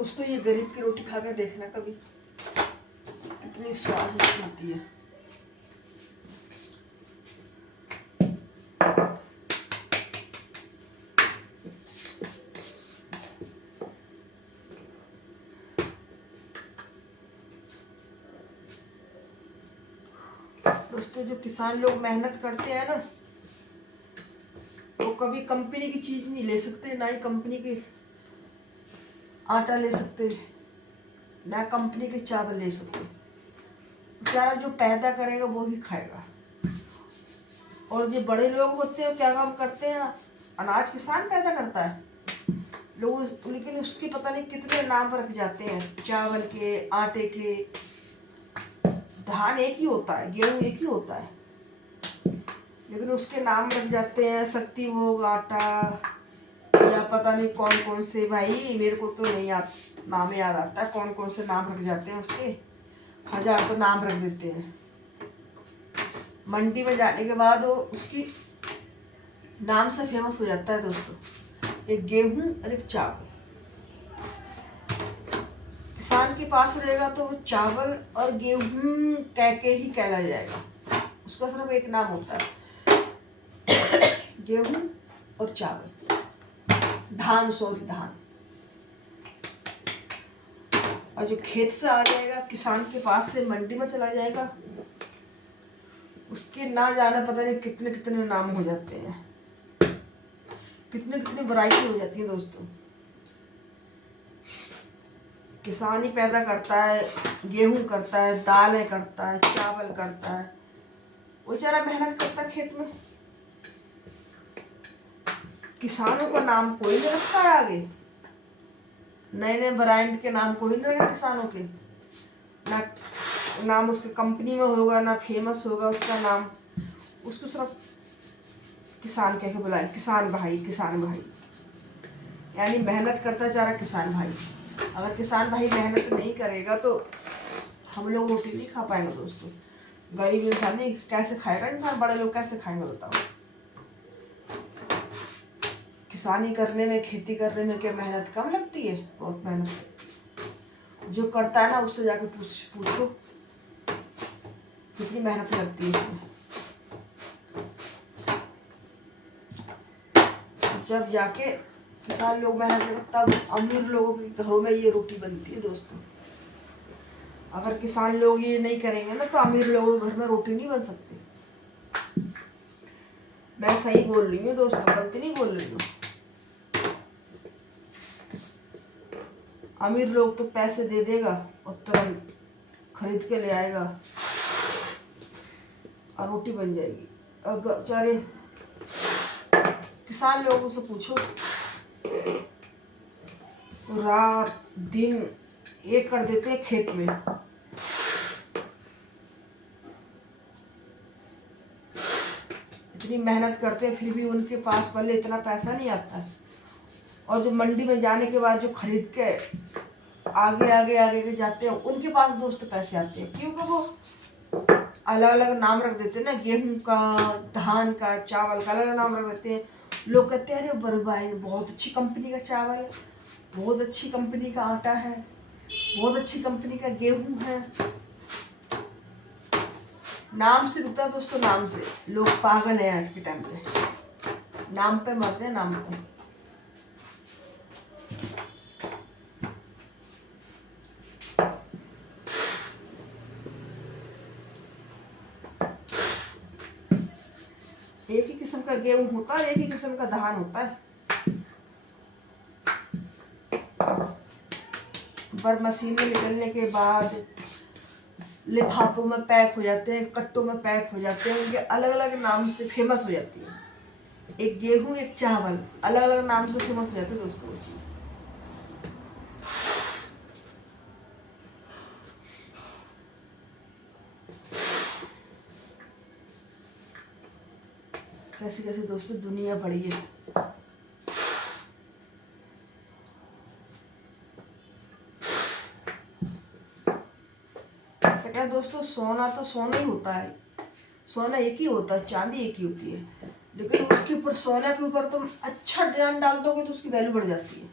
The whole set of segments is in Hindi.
दोस्तों ये गरीब की रोटी खा कर देखना कभी, कितनी स्वादिष्ट होती है। दोस्तों जो किसान लोग मेहनत करते हैं ना, वो कभी कंपनी की चीज नहीं ले सकते, ना ही कंपनी के आटा ले सकते, ना कंपनी के चावल ले सकते। बेचारा जो पैदा करेगा वो ही खाएगा। और जो बड़े लोग होते हैं क्या काम करते हैं, अनाज किसान पैदा करता है लोग, लेकिन उसके पता नहीं कितने नाम रख जाते हैं, चावल के, आटे के। धान एक ही होता है, गेहूं एक ही होता है, लेकिन उसके नाम रख जाते हैं, शक्ति भोग आटा या पता नहीं कौन कौन से। भाई मेरे को तो नहीं नाम याद आता कौन कौन से नाम रख जाते हैं उसके, 1000 तो नाम रख देते हैं। मंडी में जाने के बाद वो उसकी नाम से फेमस हो जाता है दोस्तों, एक गेहूं और एक चावल। किसान के पास रहेगा तो वो चावल और गेहूं कह के ही कहला जाएगा, उसका सिर्फ एक नाम होता है, गेहूं और चावल, धान, सॉरी धान। और जो खेत से आ जाएगा किसान के पास से मंडी में चला जाएगा, उसके ना जाने पता नहीं कितने कितने नाम हो जाते हैं, कितने कितनी वैरायटी हो जाती है दोस्तों। किसान ही पैदा करता है, गेहूं करता है, दालें करता है, चावल करता है, वो बेचारा मेहनत करता है खेत में। किसानों का नाम कोई नहीं रखता है आगे, नए नए ब्रांड के नाम कोई नहीं रखा किसानों के, ना नाम उसके कंपनी में होगा, ना फेमस होगा उसका नाम। उसको सिर्फ किसान कह के बुलाए, किसान भाई, किसान भाई, यानी मेहनत करता है चारा किसान भाई। अगर किसान भाई मेहनत नहीं करेगा तो हम लोग रोटी नहीं खा पाएंगे दोस्तों। गरीब इंसान नहीं कैसे खाएगा इंसान, बड़े लोग कैसे खाएंगे बताओ। किसानी करने में, खेती करने में क्या मेहनत कम लगती है? बहुत मेहनत। जो करता है ना उससे जाके पूछो कितनी मेहनत लगती है इसमें। जब जाके किसान लोग मेहनत करते तब अमीर लोगों के घरों में ये रोटी बनती है दोस्तों। अगर किसान लोग ये नहीं करेंगे ना तो अमीर लोगों के घर में रोटी नहीं बन सकती। मैं सही बोल रही हूँ दोस्तों, गलती नहीं बोल रही हूँ। अमीर लोग तो पैसे दे देगा और तुरंत खरीद के ले आएगा और रोटी बन जाएगी। और बेचारे किसान लोगों से पूछो, रात दिन एक कर देते हैं खेत में। इतनी मेहनत करते हैं फिर भी उनके पास पहले इतना पैसा नहीं आता है। और जो मंडी में जाने के बाद जो खरीद के आगे आगे आगे के जाते हैं उनके पास दोस्त पैसे आते हैं, क्योंकि वो अलग अलग नाम रख देते हैं ना, गेहूं का, धान का, चावल का अलग अलग नाम रख देते हैं। लोग कहते हैं अरे बरबाई बहुत अच्छी कंपनी का चावल है, बहुत अच्छी कंपनी का आटा है, बहुत अच्छी कंपनी का गेहूं है। नाम से बिकता दोस्तों, नाम से। लोग पागल हैं आज के टाइम पे, नाम पे मरते हैं, नाम पे। एक ही किस्म का गेहूं होता है, एक ही किस्म का धान होता है। पर मशीन में निकलने के बाद लिफाफों में पैक हो जाते हैं, कट्टों में पैक हो जाते हैं, ये अलग अलग नाम से फेमस हो जाती है। एक गेहूं एक चावल अलग अलग नाम से फेमस हो जाते हैं दोस्तों वो चीज। कैसे कैसे दोस्तों दुनिया बड़ी है। ऐसा क्या दोस्तों, सोना तो सोना ही होता है, सोना एक ही होता है, चांदी एक ही होती है, लेकिन उसके ऊपर, सोना के ऊपर तुम अच्छा डिजाइन डाल दोगे तो उसकी वैल्यू बढ़ जाती है।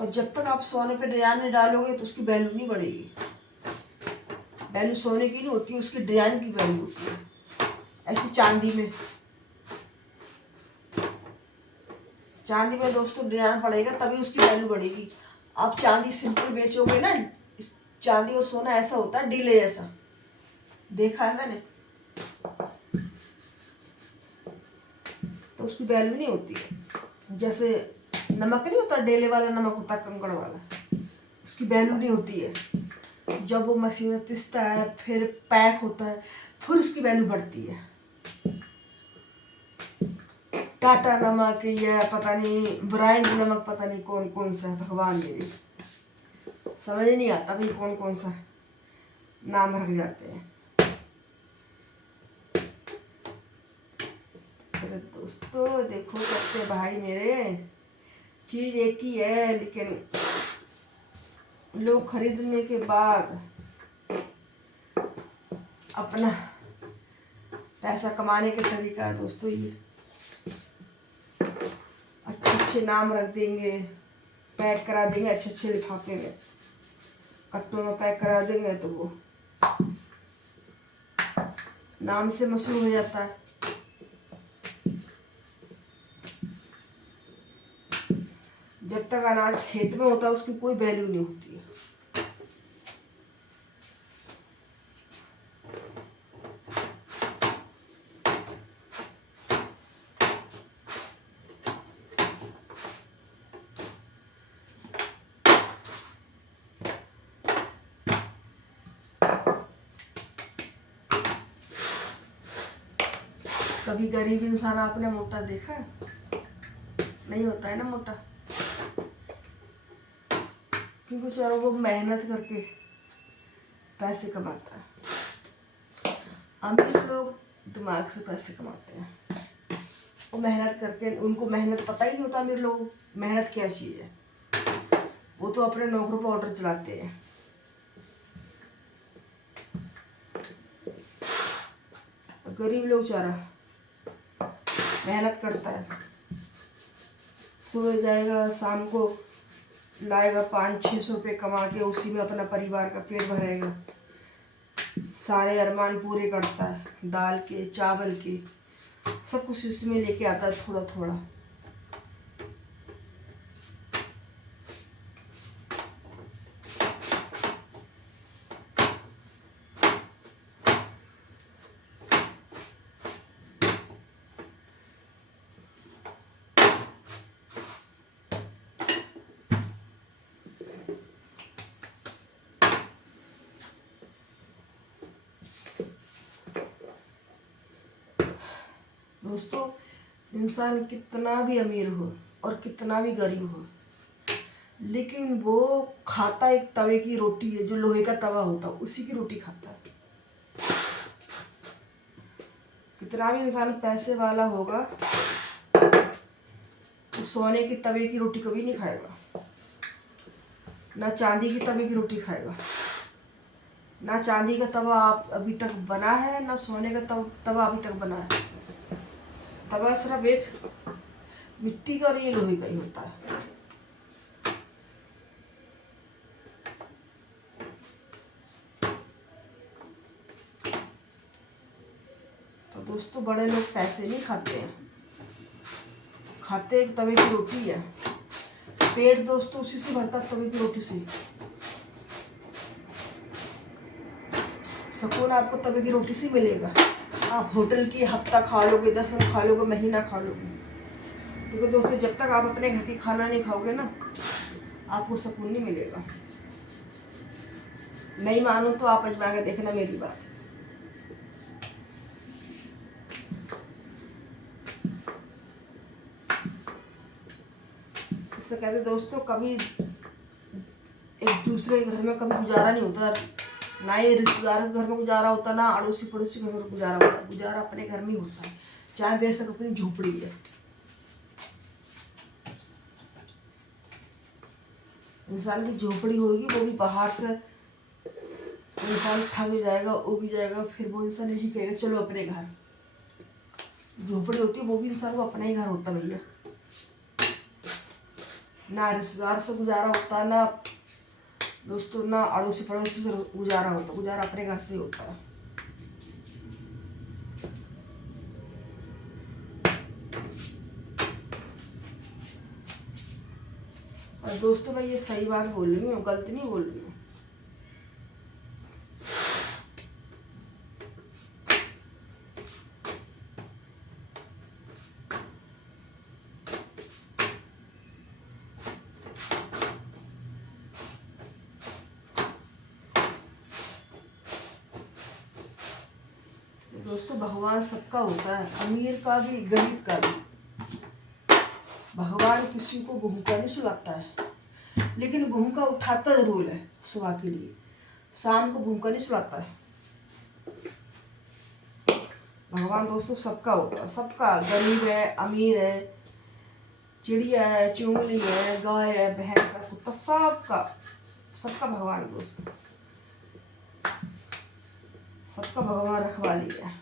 और जब तक आप सोने पे डिजाइन नहीं डालोगे तो उसकी वैल्यू नहीं बढ़ेगी। वैल्यू सोने की नहीं होती, उसकी डिजाइन की वैल्यू होती है। ऐसी चांदी में दोस्तों डिजाइन पड़ेगा तभी उसकी वैल्यू बढ़ेगी। आप चांदी सिंपल बेचोगे ना, इस चांदी और सोना ऐसा होता है डीले जैसा, देखा है मैंने, तो उसकी वैल्यू नहीं होती है। जैसे नमक नहीं होता, डेले वाला नमक होता है, कंकड़ वाला, उसकी वैल्यू नहीं होती है। जब वो मशीन में पिसता है फिर पैक होता है फिर उसकी वैल्यू बढ़ती है। टाटा नमक या पता नहीं ब्रांड नमक, पता नहीं कौन कौन सा है, भगवान मेरे समझ नहीं आता भाई कौन कौन सा नाम रख जाते हैं। अरे दोस्तों देखो करते भाई मेरे, चीज एक ही है लेकिन लोग खरीदने के बाद अपना पैसा कमाने के तरीका है दोस्तों ये। अच्छे अच्छे नाम रख देंगे, पैक करा देंगे अच्छे अच्छे लिफाफे में, कट्टों में पैक करा देंगे तो वो नाम से मशहूर हो जाता है। जब तक अनाज खेत में होता है उसकी कोई वैल्यू नहीं होती है। कभी गरीब इंसान आपने मोटा देखा है? नहीं होता है ना मोटा, क्योंकि बेचारा वो मेहनत करके पैसे कमाता है। अमीर लोग दिमाग से पैसे कमाते हैं, वो मेहनत करके, उनको मेहनत पता ही नहीं होता। अमीर लोग मेहनत क्या चीज़ है, वो तो अपने नौकरों पर ऑर्डर चलाते हैं। गरीब लोग बेचारा मेहनत करता है, सुबह जाएगा शाम को लाएगा 500-600 रुपये कमा के, उसी में अपना परिवार का पेट भरेगा, सारे अरमान पूरे करता है, दाल के चावल के सब कुछ उसमें लेके आता है थोड़ा थोड़ा। दोस्तों इंसान कितना भी अमीर हो और कितना भी गरीब हो, लेकिन वो खाता एक तवे की रोटी है, जो लोहे का तवा होता है उसी की रोटी खाता है। कितना भी इंसान पैसे वाला होगा तो सोने की तवे की रोटी कभी नहीं खाएगा, ना चांदी की तवे की रोटी खाएगा। ना चांदी का तवा आप अभी तक बना है, ना सोने का तवा अभी तक बना है। तवा सिर्फ एक मिट्टी का और ये लोहे का ही होता है। तो दोस्तों बड़े लोग पैसे नहीं खाते हैं, खाते एक तवे की रोटी है। पेट दोस्तों उसी से भरता, तवे की रोटी से। सुकून आपको तवे की रोटी से मिलेगा। आप होटल की हफ्ता खा लोगे, 10 दिन खा लोगे, महीना खा लोगे, क्योंकि दोस्तों जब तक आप अपने घर की खाना नहीं खाओगे ना, आपको सुकून नहीं मिलेगा। नहीं मानो तो आप आजमा के देखना मेरी बात। इससे कहते दोस्तों कभी एक दूसरे घर में कभी गुजारा नहीं होता, ना ये रिश्तेदार के घर में गुजारा होता, ना अड़ोसी पड़ोसी घर में गुजारा होता। गुजारा अपने घर में ही होता है, चाहे बेशक अपनी झोपड़ी है। इंसान की झोपड़ी होगी, वो भी बाहर से इंसान थक जाएगा, वो भी जाएगा, फिर वो इंसान यही कहेगा चलो अपने घर। झोपड़ी होती है वो भी इंसान को अपना ही घर होता भैया। ना रिश्तेदार से गुजारा होता, ना दोस्तों, ना अड़ोसी पड़ोसी से गुजारा होता। गुजारा अपने घर से ही होता है। और दोस्तों मैं ये सही बात बोल रही हूँ, गलत नहीं बोल रही हूँ। दोस्तों भगवान सबका होता है, अमीर का भी गरीब का भी। भगवान किसी को भूखा नहीं सुलाता है, लेकिन भूखा उठाता जरूर है सुबह के लिए, शाम को भूखा नहीं सुलाता है। भगवान दोस्तों सबका होता है, सबका। गरीब है, अमीर है, चिड़िया है, चुंगली है, गाय है, भैंस है, कुत्ता, सबका सबका भगवान दोस्तों, सबका भगवान रखवाली है।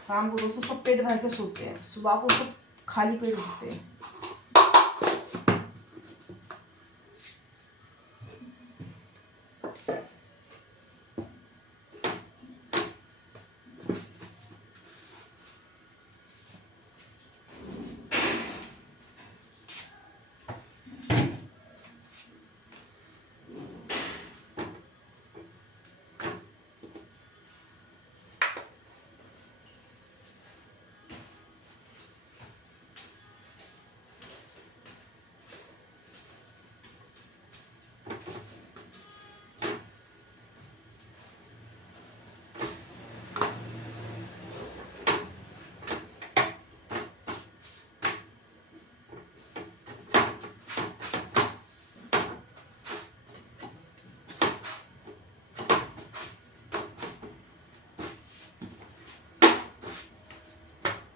शाम को दोस्तों सब पेट भर के सोते हैं, सुबह को सब खाली पेट उठते हैं।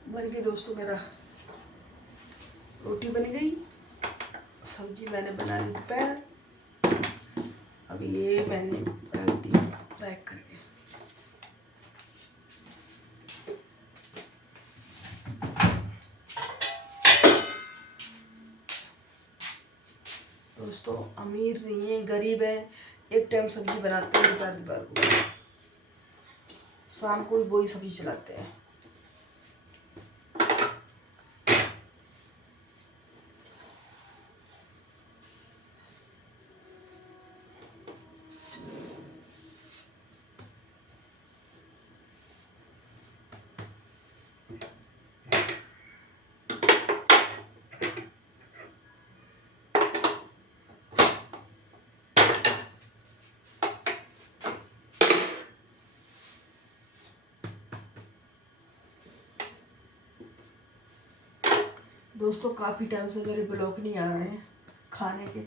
बन गई दोस्तों, मेरा रोटी बन गई, सब्जी मैंने बना ली दोपहर। अभी ये मैंने रख दी पैक करके। दोस्तों अमीर नहीं है, गरीब है, एक टाइम सब्जी बनाते हैं दोपहर दोपहर को, शाम को भी वही सब्जी चलाते हैं। दोस्तों काफ़ी टाइम से मेरे ब्लॉग नहीं आ रहे हैं खाने के,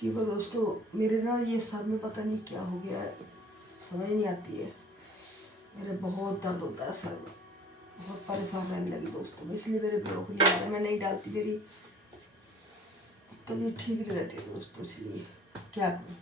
क्योंकि दोस्तों मेरे ना ये सर में पता नहीं क्या हो गया है, समझ नहीं आती है। मेरे बहुत दर्द होता है सर में, बहुत परेशान रहने लगी दोस्तों, इसलिए मेरे ब्लॉग नहीं आ रहे, मैं नहीं डालती, मेरी तबीयत ठीक नहीं रहती दोस्तों, इसलिए क्या करूँ।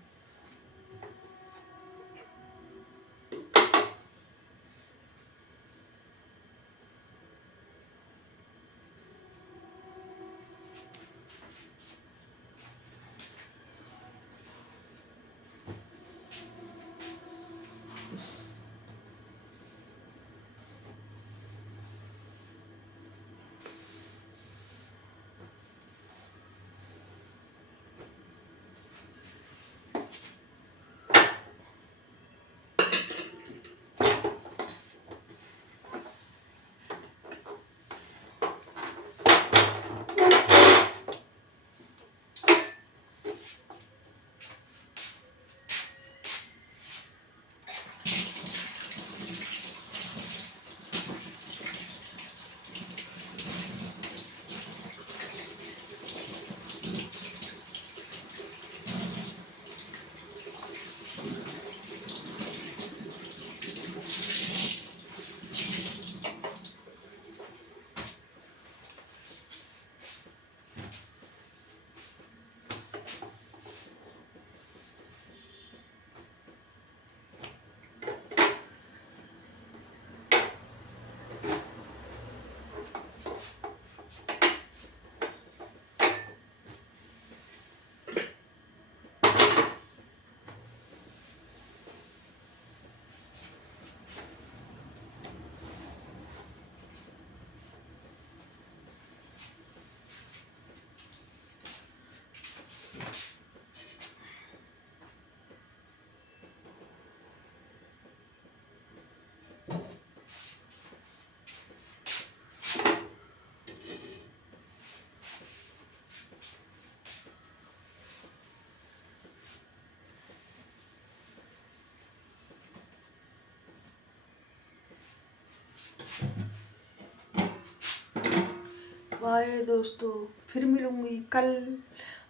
बाय दोस्तों, फिर मिलूंगी कल,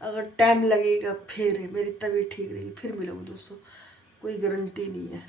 अगर टाइम लगेगा फिर मेरी तबीयत ठीक रहेगी फिर मिलूंगी दोस्तों, कोई गारंटी नहीं है।